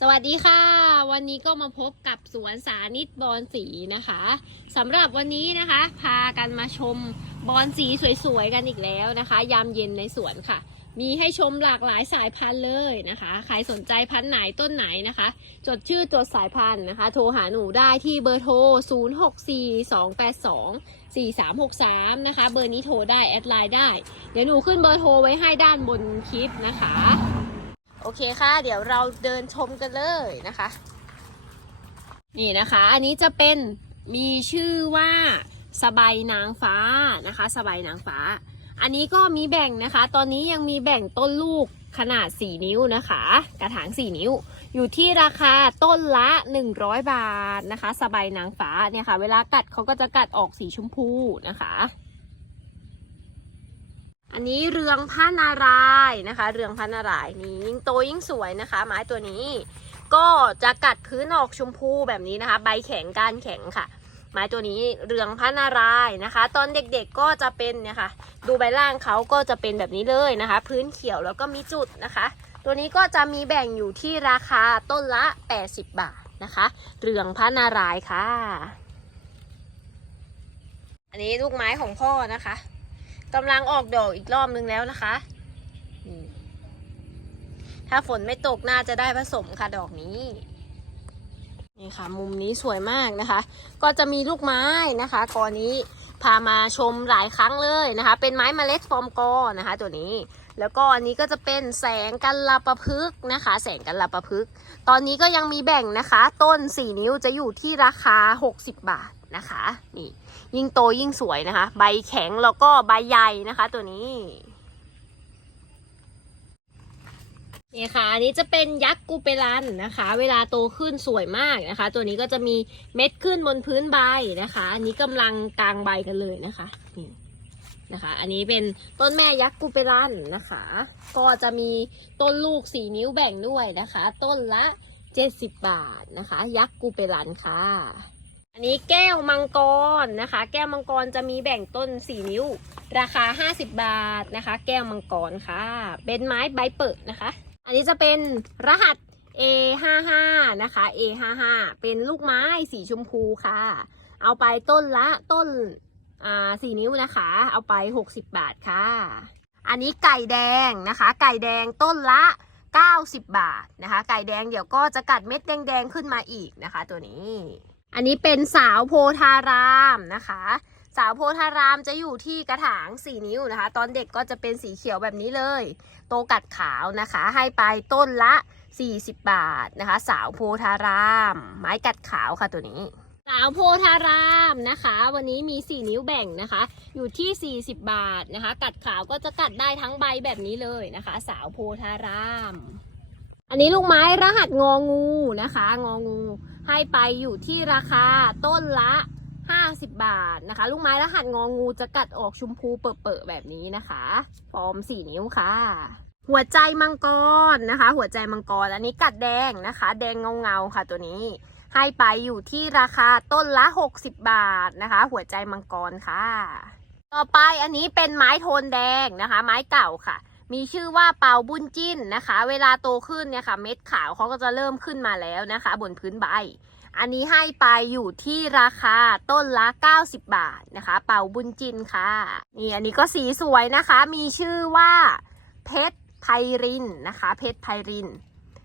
สวัสดีค่ะ วันนี้ก็มาพบกับสวนสานิตบอนสีนะคะสำหรับวันนี้นะคะ พากันมาชมบอนสีสวยๆกันอีกแล้วนะคะ ยามเย็นในสวนค่ะ มีให้ชมหลากหลายสายพันธุ์เลยนะคะ ใครสนใจพันธุ์ไหนต้นไหนนะคะ จดชื่อจดสายพันธุ์นะคะ โทรหาหนูได้ที่เบอร์โทร 0642824363 นะคะ เบอร์นี้โทรได้แอดไลน์ได้ เดี๋ยวหนูขึ้นเบอร์โทรไว้ให้ด้านบนคลิปนะคะ โอเคค่ะ เดี๋ยวเราเดินชมกันเลยนะคะ นี่นะคะ อันนี้จะเป็นมีชื่อว่าสบายนางฟ้านะคะ สบายนางฟ้า อันนี้ก็มีแบ่งนะคะ ตอนนี้ยังมีแบ่งต้นลูกขนาด 4 นิ้วนะคะ กระถาง 4 นิ้ว อยู่ที่ราคาต้นละ 100 บาทนะคะ สบายนางฟ้าเนี่ยค่ะ เวลากัดเขาก็จะกัดออกสีชมพูนะคะ อันนี้เรืองพระนารายนะคะ เรืองพระนารายนี่ยิ่งโตยิ่งสวยนะคะ ไม้ตัวนี้ ก็จะกัดพื้นออกชมพูแบบนี้นะคะ ใบแข็งก้านแข็งค่ะ ไม้ตัวนี้เรืองพระนารายนะคะ ตอนเด็กๆก็จะเป็นเนี่ยค่ะ ดูใบล่างเขาก็จะเป็นแบบนี้เลยนะคะ พื้นเขียวแล้วก็มีจุดนะคะ ตัวนี้ก็จะมีแบ่งอยู่ที่ราคาต้นละ 80 บาทนะคะ เรืองพระนารายค่ะ อันนี้ลูกไม้ของพ่อนะคะ กำลังออกดอกอีกรอบนึงแล้วนะคะ ถ้าฝนไม่ตกน่าจะได้ผสมค่ะดอกนี้ นี่ค่ะ มุมนี้สวยมากนะคะ ก็จะมีลูกไม้นะคะกอนี้พามาชมหลายครั้งเลยนะคะ เป็นไม้เมล็ดฟอร์มกอนะคะ ตัวนี้ แล้วก็อันนี้ก็จะเป็นแสงกันลาประพฤกนะคะ แสงกันลาประพฤกตอนนี้ก็ยังมีแบ่งนะคะ ต้น 4 นิ้วจะอยู่ที่ราคา 60 บาทนะคะ นี่ ยิ่งโตยิ่งสวยนะคะ ใบแข็งแล้วก็ใบใหญ่นะคะ ตัวนี้นี่ค่ะอันนี้จะเป็นยักษ์กูเปรันนะคะ เวลาโตขึ้นสวยมากนะคะ ตัวนี้ก็จะมีเม็ดขึ้นบนพื้นใบนะคะ อันนี้กำลังกลางใบกันเลยนะคะนี่นะคะ อันนี้เป็นต้นแม่ยักษ์กูเปรันนะคะ ก็จะมีต้นลูกสี่นิ้วแบ่งด้วยนะคะ ต้นละ70บาทนะคะ ยักษ์กูเปรันค่ะ อันนี้แก้วมังกรนะคะ แก้วมังกรจะมีแบ่งต้น 4 นิ้ว ราคา 50 บาทนะคะ แก้วมังกรค่ะ เป็นไม้ใบเปิดนะคะ อันนี้จะเป็นรหัส A55 นะคะ A55 เป็นลูกไม้สีชมพูค่ะ เอาไปต้นละต้นอ่าสี่นิ้วนะคะ เอาไป 60 บาทค่ะ อันนี้ไก่แดงนะคะ ไก่แดงต้นละ 90 บาทนะคะ ไก่แดงเดี๋ยวก็จะกัดเม็ดแดงๆขึ้นมาอีกนะคะ ตัวนี้ อันนี้เป็นสาวโพธารามนะคะ สาวโพธารามจะอยู่ที่กระถาง4นิ้วนะคะ ตอนเด็กก็จะเป็นสีเขียวแบบนี้เลย โตกัดขาวนะคะ ให้ไปต้นละ 40 บาทนะคะ สาวโพธาราม ไม้กัดขาวค่ะตัวนี้สาวโพธารามนะคะ วันนี้มี 4 นิ้วแบ่งนะคะ อยู่ที่ 40 บาทนะคะ กัดขาวก็จะกัดได้ทั้งใบแบบนี้เลยนะคะ สาวโพธาราม อันนี้ลูกไม้รหัสงองูนะคะ งองู ให้ไปอยู่ที่ราคาต้นละ50บาทนะคะ ลูกไม้รหัสงองูจะกัดออกชมพูเปิดๆแบบนี้นะคะฟอร์ม4นิ้วค่ะ หัวใจมังกรนะคะ หัวใจมังกรอันนี้กัดแดงนะคะ แดงเงาๆค่ะตัวนี้ ให้ไปอยู่ที่ราคาต้นละ60บาทนะคะ หัวใจมังกรค่ะ ต่อไปอันนี้เป็นไม้โทนแดงนะคะ ไม้เก่าค่ะ มีชื่อว่าเปาบุญจิ้นนะคะ เวลาโตขึ้นเนี่ยค่ะ เม็ดขาวเขาก็จะเริ่มขึ้นมาแล้วนะคะ บนพื้นใบ อันนี้ให้ไปอยู่ที่ราคาต้นละ 90 บาทนะคะ เปาบุญจินค่ะ นี่อันนี้ก็สีสวยนะคะ มีชื่อว่าเพชรไพรินนะคะ เพชรไพริน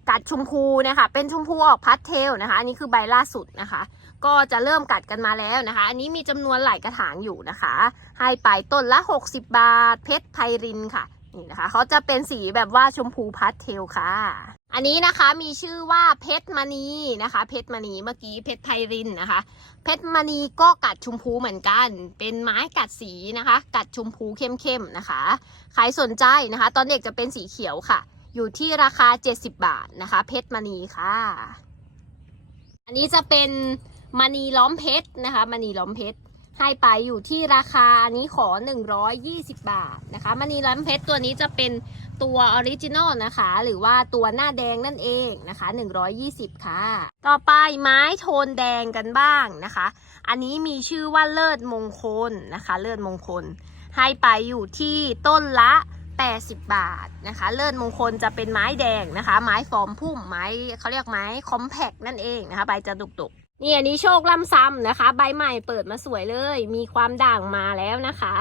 กัดชมพูนะคะ เป็นชมพูออกพัสเทลนะคะ อันนี้คือใบล่าสุดนะคะ ก็จะเริ่มกัดกันมาแล้วนะคะ อันนี้มีจำนวนหลายกระถางอยู่นะคะ ให้ไปต้นละ 60 บาท เพชรไพรินค่ะ นี่นะคะเขาจะเป็นสีแบบว่าชมพูพัสเทลค่ะ อันนี้นะคะมีชื่อว่าเพชรมณีนะคะ เพชรมณีเมื่อกี้เพชรไพรินนะคะ เพชรมณีก็กัดชมพูเหมือนกัน เป็นไม้กัดสีนะคะ กัดชมพูเข้มๆนะคะใครสนใจนะคะ ตอนเด็กจะเป็นสีเขียวค่ะ อยู่ที่ราคา 70 บาทนะคะ เพชรมณีค่ะ อันนี้จะเป็นมณีล้อมเพชรนะคะมณีล้อมเพชร ให้ไปอยู่ที่ราคาอันนี้ขอ 120 บาทนะคะมณีล้อมเพชรตัวนี้จะเป็นตัวออริจินอลนะคะ หรือว่าตัวหน้าแดงนั่นเองนะคะ 120 ค่ะ ต่อไปไม้โทนแดงกันบ้างนะคะ อันนี้มีชื่อว่าเลิศมงคลนะคะ เลิศมงคล ให้ไปอยู่ที่ต้นละ 80 บาทนะคะ เลิศมงคลจะเป็นไม้แดงนะคะ ไม้ฟอร์มพุ่มไม้เขาเรียกไม้คอมแพกนั่นเองนะคะ ใบจะดุก นี่อันนี้โชคล่ำซ้ำนะคะ ใบใหม่เปิดมาสวยเลย มีความด่างมาแล้วนะคะ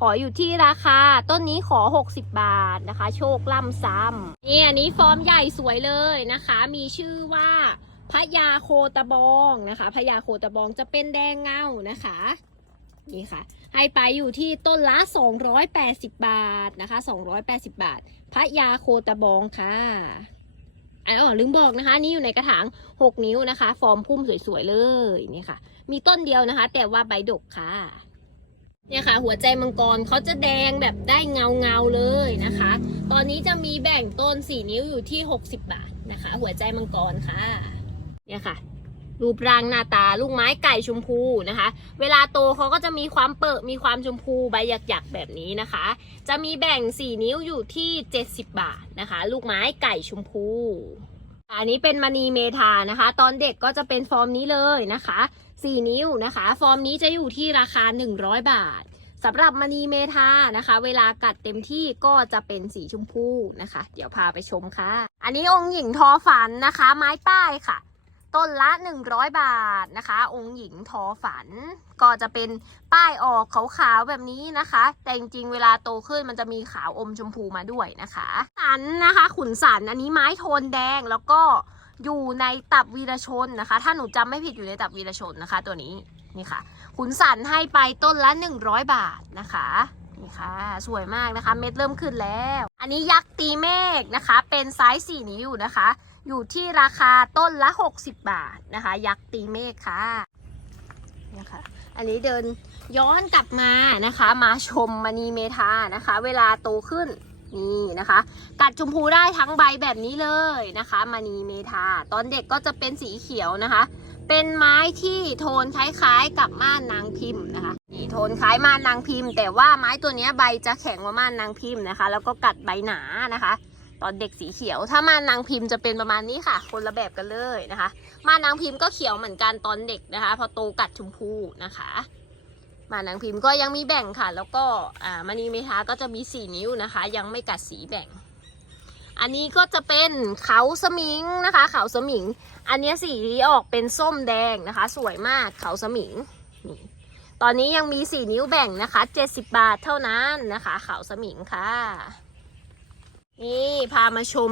ขออยู่ที่ราคา ต้นนี้ขอ 60 บาทนะคะ โชคล่ำซ้ำนี่อันนี้ฟอร์มใหญ่สวยเลยนะคะ มีชื่อว่าพระยาโคตะบองนะคะพระยาโคตะบองจะเป็นแดงเงานะคะนี่ค่ะ ให้ไปอยู่ที่ต้นละ 280 บาทนะคะ 280 บาทพระยาโคตะบองค่ะ อ๋อลืมบอกนะคะนี่อยู่ในกระถาง 6 นิ้วนะคะ ฟอร์มพุ่มสวยๆเลยนี่ค่ะ มีต้นเดียวนะคะ แต่ว่าใบดกค่ะเนี่ยค่ะ หัวใจมังกรเขาจะแดงแบบได้เงาเงาเลยนะคะ ตอนนี้จะมีแบ่งต้น 4 นิ้วอยู่ที่ 60 บาทนะคะ หัวใจมังกรค่ะเนี่ยค่ะ รูปร่างหน้าตาลูกไม้ไก่ชมพูนะคะ เวลาโตเขาก็จะมีความเปิดมีความชมพูใบหยักๆแบบนี้นะคะ จะมีแบ่ง 4 นิ้วอยู่ที่ 70 บาทนะคะ ลูกไม้ไก่ชมพูอันนี้เป็นมณีเมทานะคะ ตอนเด็กก็จะเป็นฟอร์มนี้เลยนะคะ 4 นิ้วนะคะ ฟอร์มนี้จะอยู่ที่ราคา 100 บาทสำหรับมณีเมทานะคะ เวลากัดเต็มที่ก็จะเป็นสีชมพูนะคะ เดี๋ยวพาไปชมค่ะ อันนี้องค์หญิงทอฝันนะคะ ไม้ป้ายค่ะ ต้นละ 100 บาทนะคะ องค์หญิงทอฝัน ก็จะเป็นป้ายออกขาวๆแบบนี้นะคะ แต่จริงๆเวลาโตขึ้นมันจะมีขาวอมชมพูมาด้วยนะคะสันนะคะ ขุนสันอันนี้ไม้โทนแดงแล้วก็อยู่ในตับวีรชนนะคะ ถ้าหนูจำไม่ผิดอยู่ในตับวีรชนนะคะ ตัวนี้นี่ค่ะ ขุนสันให้ไปต้นละ 100 บาทนะคะนี่ค่ะ สวยมากนะคะ เม็ดเริ่มขึ้นแล้ว อันนี้ยักษ์ตีเมฆนะคะ เป็นไซส์4นิ้วนะคะ อยู่ที่ราคาต้นละ 60 บาทนะคะ ยักษ์ตีเมฆค่ะนะคะอันนี้เดินย้อนกลับมานะคะ มาชมมณีเมทานะคะ เวลาโตขึ้นนี่นะคะ กัดชมพูได้ทั้งใบแบบนี้เลยนะคะมณีเมทา ตอนเด็กก็จะเป็นสีเขียวนะคะ เป็นไม้ที่โทนคล้ายๆกับม่านนางพิมพ์นะคะนี่โทนคล้ายม่านนางพิมพ์ แต่ว่าไม้ตัวนี้ใบจะแข็งกว่าม่านนางพิมพ์นะคะ แล้วก็กัดใบหนานะคะ ตอนเด็กสีเขียว ถ้าม่านนางพิมพ์จะเป็นประมาณนี้ค่ะ คนละแบบกันเลยนะคะม่านนางพิมพ์ก็เขียวเหมือนกันตอนเด็กนะคะ พอโตกัดชมพูนะคะม่านนางพิมพ์ก็ยังมีแบ่งค่ะ แล้วก็อ่ามณีเมทาก็จะมีสี่นิ้วนะคะ ยังไม่กัดสีแบ่ง อันนี้ก็จะเป็นเขาสมิงนะคะ เขาสมิง อันนี้สีออกเป็นส้มแดงนะคะ สวยมากเขาสมิงนี่ตอนนี้ยังมีสี่นิ้วแบ่งนะคะ 70 บาทเท่านั้นนะคะเขาสมิงค่ะ นี่พามาชม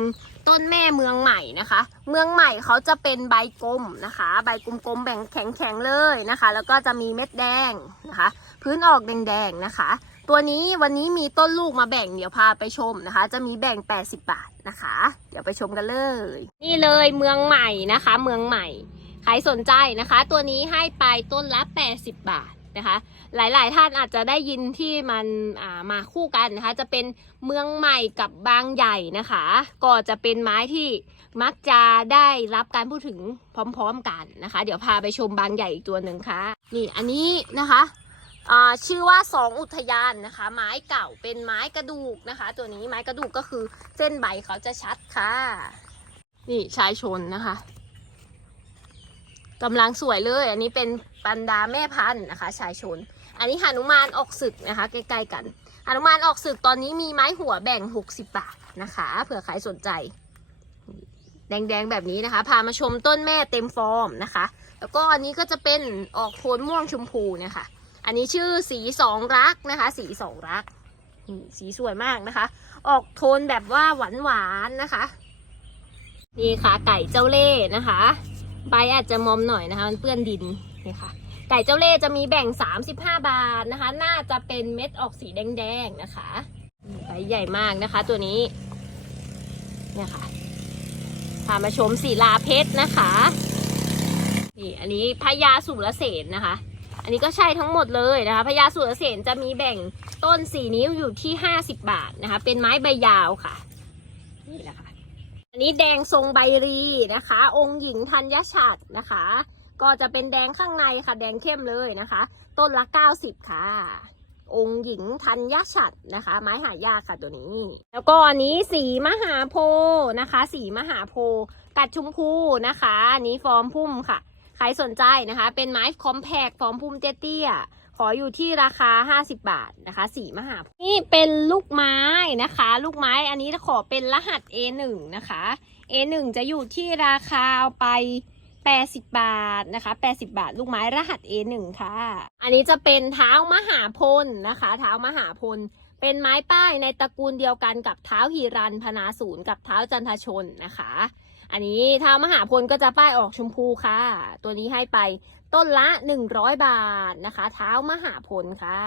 ต้นแม่เมืองใหม่นะคะ เมืองใหม่เขาจะเป็นใบกลมนะคะ ใบกลมๆแบ่งแข็งๆเลยนะคะ แล้วก็จะมีเม็ดแดงนะคะ พื้นออกแดงๆนะคะ ตัวนี้วันนี้มีต้นลูกมาแบ่งเดี๋ยวพาไปชมนะคะ จะมีแบ่ง 80 บาทนะคะ เดี๋ยวไปชมกันเลย นี่เลยเมืองใหม่นะคะ เมืองใหม่ใครสนใจนะคะ ตัวนี้ให้ไปต้นละ 80 บาท นะคะ หลายๆ ท่านอาจจะได้ยินที่มันามาคู่กันนะคะ จะเป็นเมืองใหม่กับบางใหญ่นะคะ ก็จะเป็นไม้ที่มักจะได้รับการพูดถึงพร้อมๆกันนะคะ เดี๋ยวพาไปชมบางใหญ่อีกตัวหนึ่งค่ะ นี่อันนี้นะคะชื่อว่าสองอุทยานนะคะ ไม้เก่าเป็นไม้กระดูกนะคะ ตัวนี้ไม้กระดูกก็คือเส้นใบเขาจะชัดค่ะ นี่ชายชนนะคะ กำลังสวยเลย อันนี้เป็นปันดาแม่พันธุ์นะคะ ชายชน อันนี้หานุมานออกศึกนะคะ ใกล้ๆกันหานุมานออกศึกตอนนี้มีไม้หัวแบ่ง 60 บาทนะคะ เผื่อใครสนใจ แดงๆแบบนี้นะคะ พามาชมต้นแม่เต็มฟอร์มนะคะ แล้วก็อันนี้ก็จะเป็นออกโทนม่วงชมพูนี่ยค่ะอันนี้ชื่อสีสองรักนะคะ สีสองรัก สีสวยมากนะคะ ออกโทนแบบว่าหวานๆนะคะ นี่ค่ะไก่เจ้าเล่นะคะ ใบอาจจะมอมหน่อยนะคะ มันเปื้อนดินนี่ค่ะ ไก่เจ้าเล่จะมีแบ่ง 35 บาทนะคะ น่าจะเป็นเม็ดออกสีแดงๆนะคะใบใหญ่มากนะคะ ตัวนี้เนี่ยค่ะพามาชมศิลาเพชรนะคะนี่อันนี้พญาสุรเสนนะคะ อันนี้ก็ใช่ทั้งหมดเลยนะคะพญาสุรเสนจะมีแบ่งต้นสี่นิ้วอยู่ที่50บาทนะคะ เป็นไม้ใบยาวค่ะนี่แหละค่ะ อันนี้แดงทรงใบรีนะคะ องค์หญิงธัญชัดนะคะ ก็จะเป็นแดงข้างในค่ะ แดงเข้มเลยนะคะ ต้นละ 90 ค่ะ องค์หญิงธัญชัดนะคะ ไม้หายากค่ะตัวนี้ แล้วก็อันนี้สีมหาโพธิ์นะคะ สีมหาโพธิ์กัดชมพูนะคะอันนี้ฟอร์มพุ่มค่ะ ใครสนใจนะคะ เป็นไม้คอมแพกฟอร์มพุ่มเตี้ยๆ ขออยู่ที่ราคา 50 บาทนะคะสีมหาพธิ์นี่เป็นลูกไม้นะคะ ลูกไม้อันนี้ขอเป็นรหัส A1 นะคะ A1 จะอยู่ที่ราคาเอาไป 80 บาทนะคะ 80 บาท ลูกไม้รหัส A1 ค่ะ อันนี้จะเป็นเท้ามหาพลนะคะเท้ามหาพลเป็นไม้ป้ายในตระกูลเดียวกันกับเท้าฮีรันพนาศูนย์กับเท้าจันทชนนะคะ อันนี้เท้ามหาพลก็จะป้ายออกชมพูค่ะ ตัวนี้ให้ไป ต้นละ 100 บาทนะคะ เท้ามหาพลค่ะ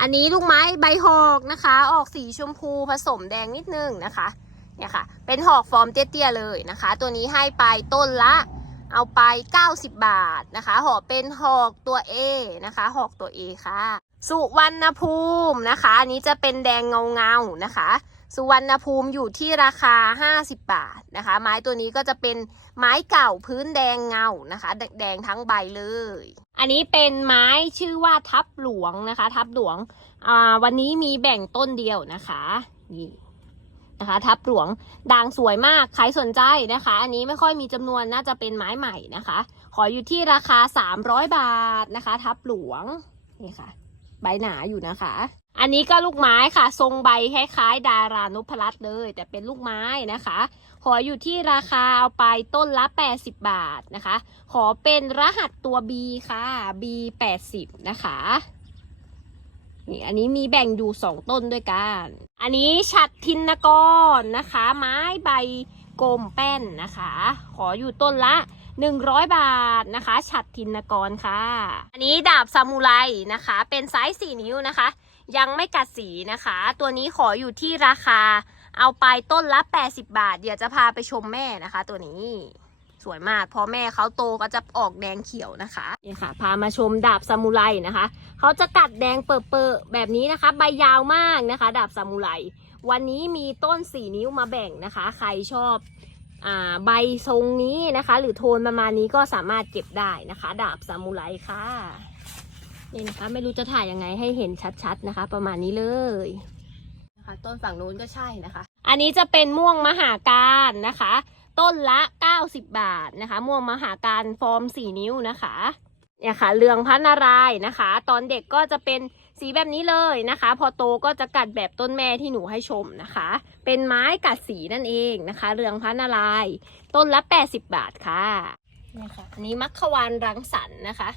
อันนี้ลูกไม้ใบหอกนะคะ ออกสีชมพูผสมแดงนิดนึงนะคะเนี่ยค่ะ เป็นหอกฟอร์มเตี้ยๆเลยนะคะ ตัวนี้ให้ไปต้นละเอาไป 90 บาทนะคะ หอกเป็นหอกตัว A นะคะ หอกตัว A ค่ะ สุวรรณภูมินะคะ อันนี้จะเป็นแดงเงาเงาๆนะคะ สุวรรณภูมิอยู่ที่ราคา 50 บาทนะคะ ไม้ตัวนี้ก็จะเป็นไม้เก่าพื้นแดงเงานะคะ แดงทั้งใบเลย อันนี้เป็นไม้ชื่อว่าทับหลวงนะคะ ทับหลวงวันนี้มีแบ่งต้นเดียวนะคะนี่นะคะ ทับหลวงด่างสวยมากใครสนใจนะคะ อันนี้ไม่ค่อยมีจำนวนน่าจะเป็นไม้ใหม่นะคะ ขออยู่ที่ราคา 300 บาทนะคะ ทับหลวงนี่ค่ะ ใบหนาอยู่นะคะ อันนี้ก็ลูกไม้ค่ะ ทรงใบคล้ายๆ ดารานุพรัตน์เลย แต่เป็นลูกไม้นะคะ ขออยู่ที่ราคาเอาไปต้นละ 80 บาทนะคะ ขอเป็นรหัสตัว B ค่ะ B 80นะคะนี่อันนี้มีแบ่งอยู่สองต้นด้วยกัน อันนี้ฉัดทินกรนะคะ ไม้ใบกลมแป้นนะคะ ขออยู่ต้นละ 100 บาทนะคะ ฉัดทินกรค่ะ อันนี้ดาบซามูไรนะคะ เป็นไซส์4นิ้วนะคะ ยังไม่กัดสีนะคะ ตัวนี้ขออยู่ที่ราคา เอาไปต้นละ 80 บาท เดี๋ยวจะพาไปชมแม่นะคะ ตัวนี้สวยมากพอแม่เขาโตก็จะออกแดงเขียวนะคะนี่ค่ะ พามาชมดาบซามูไรนะคะเขาจะกัดแดงเปิดๆแบบนี้นะคะ ใบยาวมากนะคะ ดาบซามูไรวันนี้มีต้น4นิ้วมาแบ่งนะคะ ใครชอบอ่าใบทรงนี้นะคะ หรือโทนประมาณนี้ก็สามารถเก็บได้นะคะ ดาบซามูไรค่ะ นี่นะคะไม่รู้จะถ่ายยังไงให้เห็นชัดๆนะคะ ประมาณนี้เลยนะคะต้นฝั่งนู้นก็ใช่นะคะ อันนี้จะเป็นม่วงมหาการนะคะ ต้นละ 90 บาทนะคะ ม่วงมหาการฟอร์ม 4 นิ้วนะคะเนี่ยค่ะเรืองพันนารายนะคะ ตอนเด็กก็จะเป็นสีแบบนี้เลยนะคะ พอโตก็จะกัดแบบต้นแม่ที่หนูให้ชมนะคะ เป็นไม้กัดสีนั่นเองนะคะ เรืองพันนารายณ์ต้นละ 80 บาทค่ะเนี่ยค่ะอันนี้มัคควานรังสรรค์นะคะ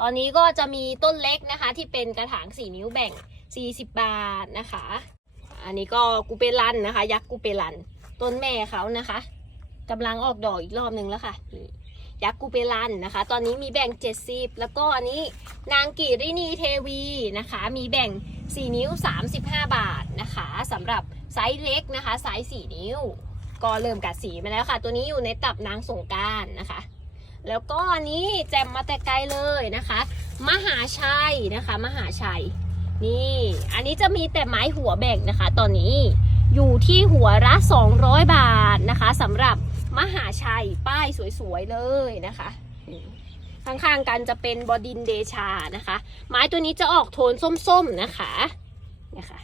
ตอนนี้ก็จะมีต้นเล็กนะคะ ที่เป็นกระถาง 4 นิ้วแบ่ง 40 บาทนะคะ อันนี้ก็กูเปรันนะคะ ยักษ์กูเปรัน ต้นแม่เขานะคะกำลังออกดอกอีกรอบนึงแล้วค่ะนี่ยักษ์กูเปรันนะคะ ตอนนี้มีแบ่ง 70 แล้วก็อันนี้นางกิรินีเทวีนะคะ มีแบ่ง 4 นิ้ว 35 บาทนะคะสำหรับไซส์เล็กนะคะ ไซส์ 4 นิ้ว ก็เริ่มกัดสีมาแล้วค่ะ ตัวนี้อยู่ในตับนางสงการนะคะ แล้วก็อันนี้แจมมาแต่ไกลเลยนะคะ มหาชัยนะคะ มหาชัย นี่ อันนี้จะมีแต่ไม้หัวแบ่งนะคะ ตอนนี้อยู่ที่หัวละ 200 บาทนะคะสำหรับมหาชัยป้ายสวยๆเลยนะคะข้างๆกันจะเป็นบอดินเดชานะคะ ไม้ตัวนี้จะออกโทนส้มๆนะคะนี่ค่ะ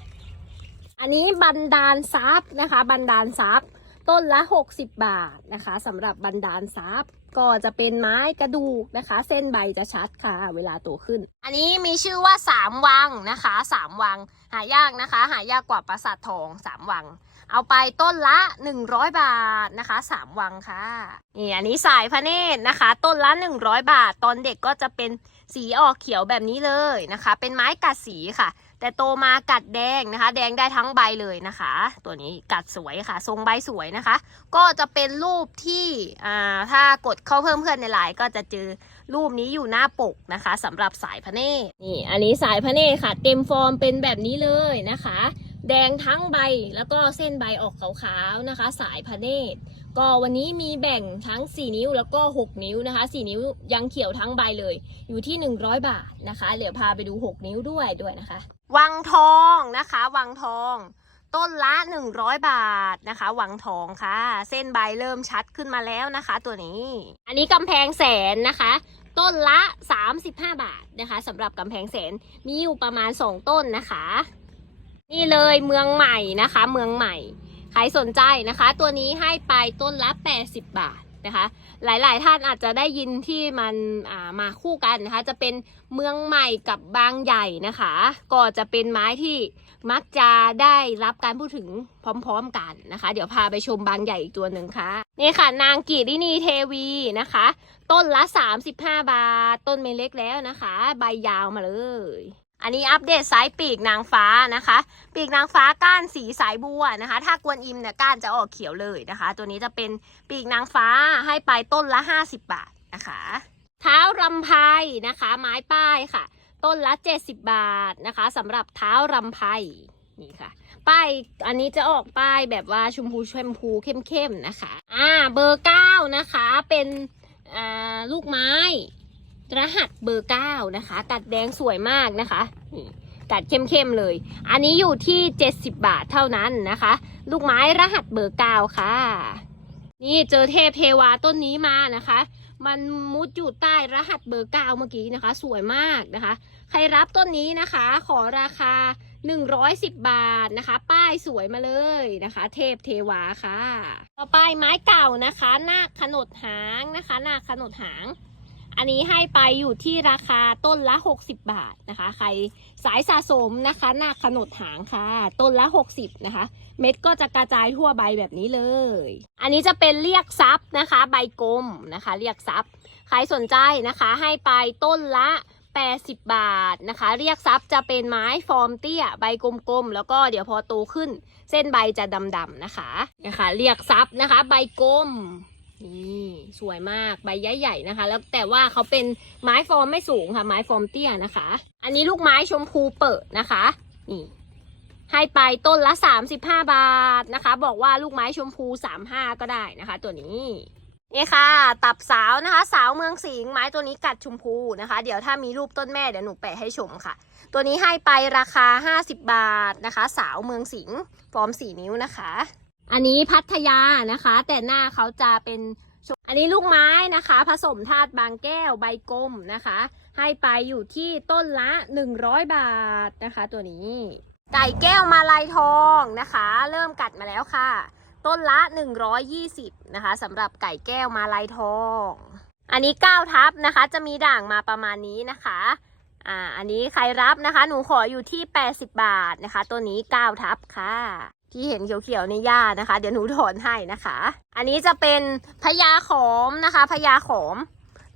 อันนี้บันดาลซับนะคะ บันดาลซับต้นละ 60 บาทนะคะสำหรับบันดาลซับ ก็จะเป็นไม้กระดูกนะคะ เส้นใบจะชัดค่ะ เวลาโตขึ้น อันนี้มีชื่อว่าสามวังนะคะสามวัง หายากนะคะ หายากกว่าปราสาททองสามวัง เอาไปต้นละ 100 บาทนะคะสามวังค่ะนี่อันนี้สายพระเนตรนะคะ ต้นละ 100 บาท ตอนเด็กก็จะเป็นสีออกเขียวแบบนี้เลยนะคะ เป็นไม้กัดสีค่ะ แต่โตมากัดแดงนะคะ แดงได้ทั้งใบเลยนะคะ ตัวนี้กัดสวยค่ะ ทรงใบสวยนะคะ ก็จะเป็นรูปที่ถ้ากดเข้าเพิ่มเพื่อนในไลน์ก็จะเจอรูปนี้อยู่หน้าปกนะคะสำหรับสายพระเนตรนี่อันนี้สายพระเนตรค่ะ เต็มฟอร์มเป็นแบบนี้เลยนะคะ แดงทั้งใบแล้วก็เส้นใบออกขาวๆนะคะ สายพระเนตรก็วันนี้มีแบ่งทั้ง 4 นิ้วแล้วก็ 6 นิ้วนะคะ 4 นิ้วยังเขียวทั้งใบเลย อยู่ที่ 100 บาทนะคะ เดี๋ยวพาไปดู 6 นิ้วด้วยด้วยนะคะ วังทองนะคะ วังทอง ต้นละ 100 บาทนะคะ วังทองค่ะ เส้นใบเริ่มชัดขึ้นมาแล้วนะคะ ตัวนี้ อันนี้กำแพงแสนนะคะ ต้นละ 35 บาทนะคะสำหรับกำแพงแสนมีอยู่ประมาณ 2 ต้นนะคะ นี่เลยเมืองใหม่นะคะ เมืองใหม่ ใครสนใจนะคะ ตัวนี้ให้ไปต้นละ 80 บาทนะคะ หลายๆ ท่านอาจจะได้ยินที่มันามาคู่กันนะคะ จะเป็นเมืองใหม่กับบางใหญ่นะคะ ก็จะเป็นไม้ที่มักจะได้รับการพูดถึงพร้อมๆกันนะคะ เดี๋ยวพาไปชมบางใหญ่อีกตัวหนึ่งค่ะ นี่ค่ะ นางกีรินีเทวีนะคะ ต้นละ 35 บาท ต้นไม่เล็กแล้วนะคะ ใบยาวมาเลย อันนี้อัปเดตไซส์ปีกนางฟ้านะคะ ปีกนางฟ้าก้านสีสายบัวนะคะ ถ้ากวนอิมเนี่ยก้านจะออกเขียวเลยนะคะ ตัวนี้จะเป็นปีกนางฟ้าให้ไปต้นละ 50 บาทนะคะ เท้ารำไพนะคะ ไม้ป้ายค่ะ ต้นละ 70 บาทนะคะสำหรับเท้ารำไพนี่ค่ะ ป้ายอันนี้จะออกป้ายแบบว่าชมพูชมพูเข้มๆนะคะ อ่าเบอร์เก้านะคะเป็นลูกไม้ รหัสเบอร์เก้านะคะกัดแดงสวยมากนะคะนี่กัดเข้มๆเลย อันนี้อยู่ที่ 70 บาทเท่านั้นนะคะ ลูกไม้รหัสเบอร์เก้าค่ะ นี่เจอเทพเทวาต้นนี้มานะคะ มันมุดอยู่ใต้รหัสเบอร์เก้าเมื่อกี้นะคะ สวยมากนะคะ ใครรับต้นนี้นะคะ ขอราคา 110 บาทนะคะ ป้ายสวยมาเลยนะคะ เทพเทวาค่ะ ต่อไปไม้เก่านะคะ นาคขนดหางนะคะ นาคขนดหาง อันนี้ให้ไปอยู่ที่ราคาต้นละ 60 บาทนะคะ ใครสายสะสมนะคะหนาขนดหางค่ะ ต้นละ 60 นะคะ เม็ดก็จะกระจายทั่วใบแบบนี้เลย อันนี้จะเป็นเรียกซับนะคะ ใบกลมนะคะ เรียกซับใครสนใจนะคะให้ไปต้นละ 80 บาทนะคะ เรียกซับจะเป็นไม้ฟอร์มเตี้ยใบกลมๆแล้วก็เดี๋ยวพอโตขึ้น เส้นใบจะดำๆนะคะนะคะ เรียกซับนะคะ ใบกลม นี่สวยมากใบใหญ่ๆนะคะ แล้วแต่ว่าเขาเป็นไม้ฟอร์มไม่สูงค่ะ ไม้ฟอร์มเตี้ยนะคะ อันนี้ลูกไม้ชมพูเปิดนะคะนี่ให้ไปต้นละ 35 บาทนะคะ บอกว่าลูกไม้ชมพู 35 ก็ได้นะคะ ตัวนี้นี่ค่ะ ตับสาวนะคะ สาวเมืองสิงห์ไม้ตัวนี้กัดชมพูนะคะ เดี๋ยวถ้ามีรูปต้นแม่เดี๋ยวหนูแปะให้ชมค่ะ ตัวนี้ให้ไปราคา 50 บาทนะคะ สาวเมืองสิงห์ฟอร์ม 4 นิ้วนะคะ อันนี้พัทยานะคะ แต่หน้าเขาจะเป็นชมอันนี้ลูกไม้นะคะ ผสมธาตุบางแก้วใบกลมนะคะ ให้ไปอยู่ที่ต้นละ 100 บาทนะคะ ตัวนี้ ไก่แก้วมาลายทองนะคะ เริ่มกัดมาแล้วค่ะ ต้นละ 120นะคะสำหรับไก่แก้วมาลายทอง อันนี้9ทับนะคะ จะมีด่างมาประมาณนี้นะคะอ่าอันนี้ใครรับนะคะ หนูขออยู่ที่ 80 บาทนะคะ ตัวนี้9ทับค่ะ ที่เห็นเขียวๆในหญ้านะคะ เดี๋ยวหนูถอนให้นะคะ อันนี้จะเป็นพญาขอมนะคะพญาขอม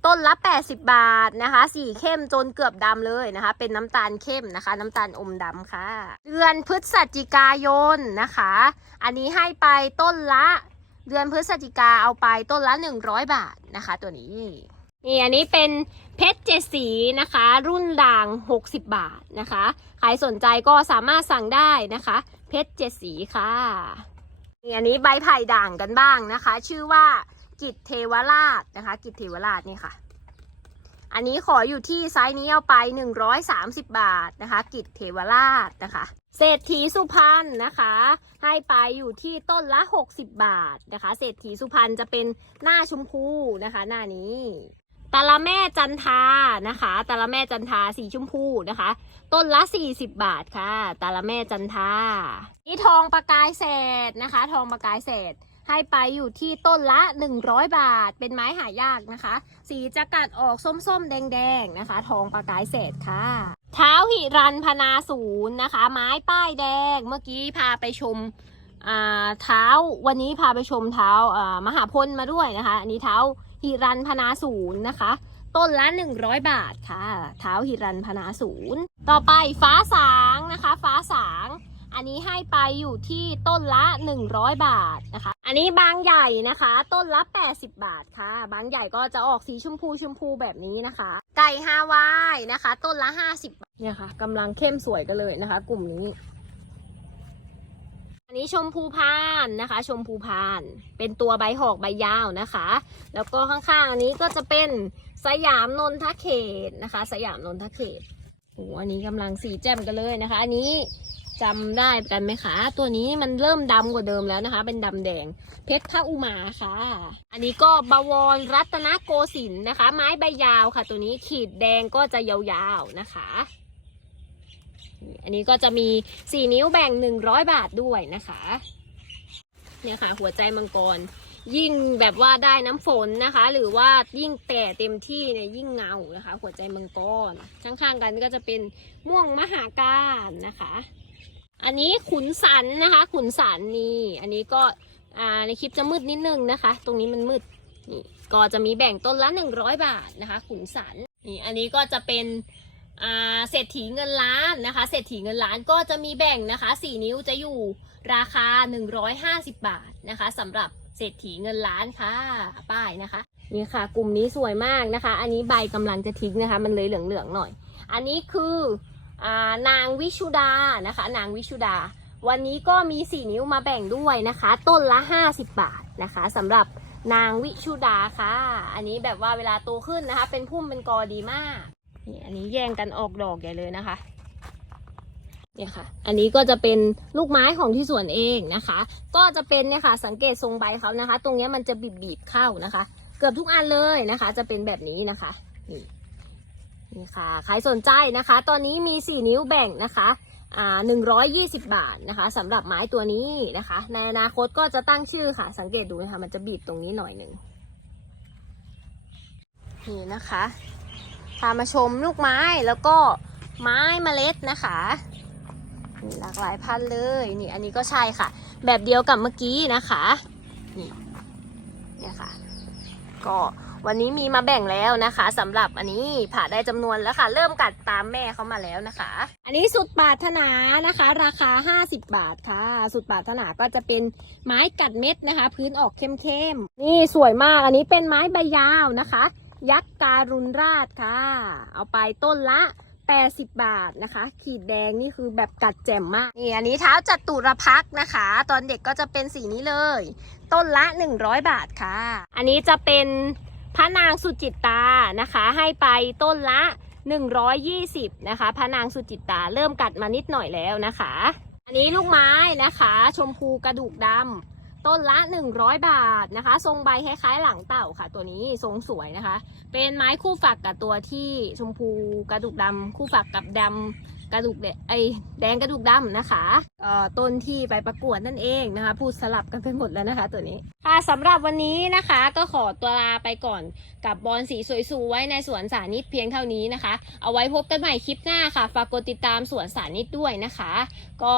ต้นละ 80 บาทนะคะ สีเข้มจนเกือบดำเลยนะคะ เป็นน้ำตาลเข้มนะคะ น้ำตาลอมดำค่ะ เดือนพฤศจิกายนนะคะ อันนี้ให้ไปต้นละเดือนพฤศจิกาเอาไปต้นละ 100 บาทนะคะ ตัวนี้นี่อันนี้เป็น เพชรเจดสีนะคะ รุ่นด่าง 60 บาทนะคะ ใครสนใจก็สามารถสั่งได้นะคะ เพชรเจดสีค่ะนี่อันนี้ใบไผ่ด่างกันบ้างนะคะ ชื่อว่ากิจเทวราชนะคะ กิจเทวราชนี่ค่ะ อันนี้ขออยู่ที่ไซส์นี้เอาไป 130 บาทนะคะ กิจเทวราชนะคะ เศรษฐีสุพรรณนะคะ ให้ไปอยู่ที่ต้นละ 60 บาทนะคะ เศรษฐีสุพรรณจะเป็นหน้าชมพูนะคะ หน้านี้ ตาละแม่จันทานะคะตาละแม่จันทาสีชมพูนะคะ ต้นละ 40 บาทค่ะตาละแม่จันทานี่ทองประกายแสดนะคะ ทองประกายแสดให้ไปอยู่ที่ต้นละ 100 บาท เป็นไม้หายากนะคะ สีจะกัดออกส้มๆ แดงๆนะคะ ทองประกายแสดค่ะ เท้าหิรันพนาศูนย์นะคะ ไม้ป้ายแดง เมื่อกี้พาไปชมเท้าวันนี้พาไปชมเท้ามหาพลมาด้วยนะคะ อันนี้เท้า หิรันพนาศูนย์นะคะ ต้นละ 100 บาทค่ะ เท้าหิรันพนาศูนย์ต่อไปฟ้าสางนะคะ ฟ้าสาง อันนี้ให้ไปอยู่ที่ต้นละ 100 บาทนะคะ อันนี้บางใหญ่นะคะ ต้นละ 80 บาทค่ะ บางใหญ่ก็จะออกสีชมพูชมพูแบบนี้นะคะ ไก่ฮาวายนะคะ ต้นละ 50 บาทเนี่ยค่ะกำลังเข้มสวยกันเลยนะคะ กลุ่มนี้ อันนี้ชมพูพานนะคะ ชมพูพาน เป็นตัวใบหอกใบยาวนะคะ แล้วก็ข้างๆอันนี้ก็จะเป็นสยามนนทเขตนะคะ สยามนนทเขตโอ้อันนี้กำลังสีแจ่มกันเลยนะคะ อันนี้จำได้กันไหมคะ ตัวนี้มันเริ่มดำกว่าเดิมแล้วนะคะ เป็นดำแดง เพชรพระอุมาค่ะ อันนี้ก็บวรรัตนโกสินทร์นะคะ ไม้ใบยาวค่ะ ตัวนี้ขีดแดงก็จะยาวๆนะคะ อันนี้ก็จะมี 4 นิ้วแบ่ง 100 บาทด้วยนะคะเนี่ยค่ะหัวใจมังกร ยิ่งแบบว่าได้น้ำฝนนะคะ หรือว่ายิ่งแก่เต็มที่เนี่ยยิ่งเงานะคะ หัวใจมังกรข้างๆกันก็จะเป็นม่วงมหาการนะคะ อันนี้ขุนสันนะคะ ขุนสันนี่อันนี้ก็ในคลิปจะมืดนิดนึงนะคะ ตรงนี้มันมืดนี่ก็จะมีแบ่งต้นละ 100 บาทนะคะ ขุนสันนี่อันนี้ก็จะเป็น เศรษฐีเงินล้านนะคะเศรษฐีเงินล้านก็จะมีแบ่งนะคะ 4 นิ้วจะอยู่ราคา 150 บาทนะคะสำหรับเศรษฐีเงินล้านค่ะป้ายนะคะนี่ค่ะ กลุ่มนี้สวยมากนะคะ อันนี้ใบกำลังจะทิ้งนะคะ มันเลยเหลืองๆหน่อย อันนี้คืออานางวิชุดานะคะ นางวิชุดา วันนี้ก็มี 4 นิ้วมาแบ่งด้วยนะคะ ต้นละ 50 บาทนะคะสำหรับนางวิชุดาค่ะ อันนี้แบบว่าเวลาโตขึ้นนะคะ เป็นพุ่มเป็นกอดีมาก นี่อันนี้แย่งกันออกดอกใหญ่เลยนะคะเนี่ยค่ะ อันนี้ก็จะเป็นลูกไม้ของที่สวนเองนะคะ ก็จะเป็นเนี่ยค่ะ สังเกตทรงใบเขานะคะ ตรงเนี้ยมันจะบีบบีบๆเข้านะคะ เกือบทุกอันเลยนะคะ จะเป็นแบบนี้นะคะ นี่นี่ค่ะ ใครสนใจนะคะ ตอนนี้มี 4 นิ้วแบ่งนะคะอ่าหนึ่งร้อยยี่สิบาทนะคะสำหรับไม้ตัวนี้นะคะ ในอนาคตก็จะตั้งชื่อค่ะ สังเกตดูนะคะ มันจะบีบตรงนี้หน่อยหนึ่งนี่นะคะ พามาชมลูกไม้แล้วก็ไม้เมล็ดนะคะนี่หลากหลายพันเลยนี่อันนี้ก็ใช่ค่ะ แบบเดียวกับเมื่อกี้นะคะนี่เนี่ยค่ะก็วันนี้มีมาแบ่งแล้วนะคะสำหรับอันนี้ผ่าได้จำนวนแล้วค่ะ เริ่มกัดตามแม่เขามาแล้วนะคะ อันนี้สุดปาถนานะคะ ราคา 50 บาทค่ะ สุดปาถนาก็จะเป็นไม้กัดเม็ดนะคะ พื้นออกเข้มๆนี่สวยมากอันนี้เป็นไม้ใบยาวนะคะ ยักษ์การุณราชค่ะ เอาไปต้นละ80 บาทนะคะ ขีดแดงนี่คือแบบกัดแจ่มมากนี่อันนี้เท้าจัตุรพักนะคะ ตอนเด็กก็จะเป็นสีนี้เลย ต้นละ 100 บาทค่ะ อันนี้จะเป็นพระนางสุจิตตานะคะ ให้ไปต้นละ 120 นะคะพระนางสุจิตตาเริ่มกัดมานิดหน่อยแล้วนะคะ อันนี้ลูกไม้นะคะ ชมพูกระดูกดำ ต้นละ 100 บาทนะคะ ทรงใบคล้ายๆ หลังเต่าค่ะ ตัวนี้ทรงสวยนะคะ เป็นไม้คู่ฝักกับตัวที่ชมพูกระดูกดำคู่ฝักกับดำ กระดูกแดงไอแดงกระดูกดำนะคะเอ่อต้นที่ไปประกวดนั่นเองนะคะ พูดสลับกันไปหมดแล้วนะคะ ตัวนี้ค่ะสำหรับวันนี้นะคะ ก็ขอตัวลาไปก่อนกับบอลสีสวยๆไว้ในสวนสานิตเพียงเท่านี้นะคะ เอาไว้พบกันใหม่คลิปหน้าค่ะฝากกดติดตามสวนสานิตด้วยนะคะ ก็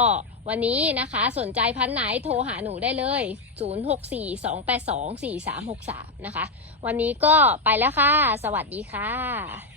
วันนี้นะคะสนใจพันธุ์ไหนโทรหาหนูได้เลย 0642824363 นะคะ วันนี้ก็ไปแล้วค่ะ สวัสดีค่ะ